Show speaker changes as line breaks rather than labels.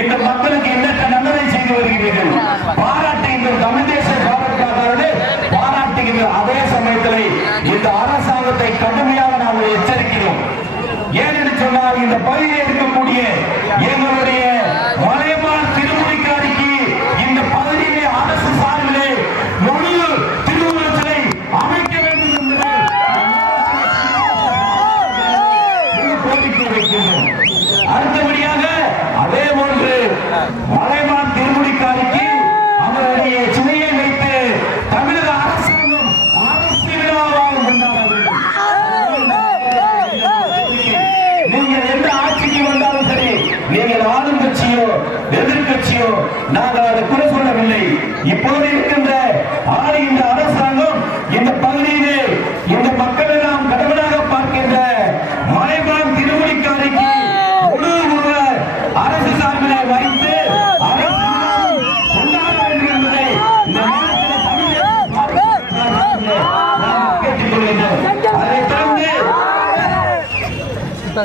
இந்த மக்களுக்கு எண்ணற்ற நன்மை செய்து வருகிறீர்கள்? பாராட்டுகின்ற தமிழ் தேச காவல்காரர்களே பாராட்டுகின்ற அதே சமயத்தில் இந்த அரசாங்கத்தை கடுமையாக நாங்கள் எச்சரிக்கிறோம். ஏனென்று சொன்னால் இந்த பகுதியில் இருக்கக்கூடிய எங்களுடைய மலையமான் திருமுடிக்காரிக்கு இந்த பகுதியிலே அரசு சார்பிலே முழு திருவுருவத்தை அமைக்க வேண்டும் என்பது கோரிக்கை வைக்கின்றோம். அடுத்தபடியாக மலைமான் திருமுடிக்காரிக்கு அவருடைய சிலையை வைத்து தமிழக அரசாங்கம் அரசு விழாவாக நீங்கள் எந்த ஆட்சிக்கு வந்தாலும் சரி நீங்கள் ஆளும் கட்சியோ எதிர்கட்சியோ நாங்கள் அதை குறை சொல்லவில்லை. இப்போது இருக்கின்ற